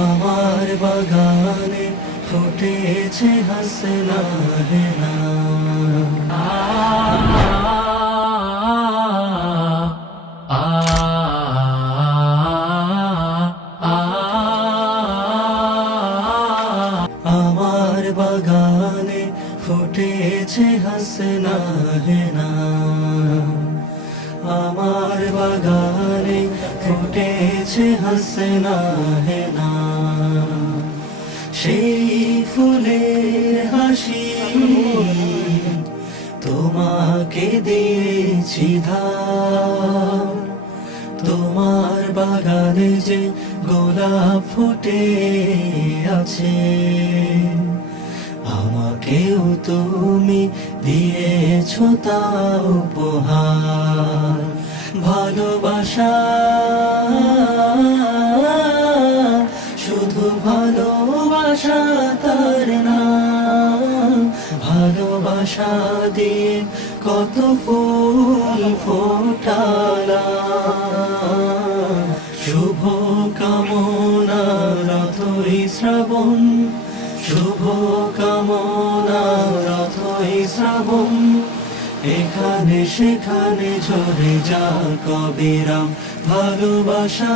আমার বাগানে ফুটেছে হাসনা হেনা। আমার বাগানে ফুটেছে হাসনা হেনা। আমার বাগানে ফুটেছে হাসনা হেনা। সেই ফুলের হাসি তোমাকে দিয়েছি ধার। তোমার বাগানে যে গোলাপ ফুটে আছে, আমাকেও তুমি দিয়েছো তা উপহার। ভালোবাসা, শুধু ভালোবাসা তার নাম। ভালোবাসা দিয়ে কত ফুল ফোটালাম। শুভ কামনা রথই শ্রাবণ, শুভ কামনা রথই শ্রাবণ। এখানে সেখানে ঝরে যা কবিরাম। ভালোবাসা,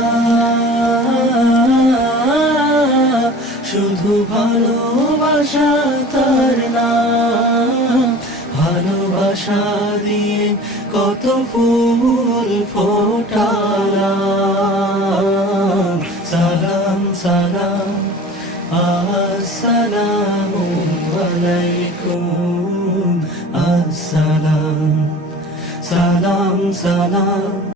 শুধু ভালোবাসা তার নাম। ভালোবাসা দিয়ে কত ফুল ফোটা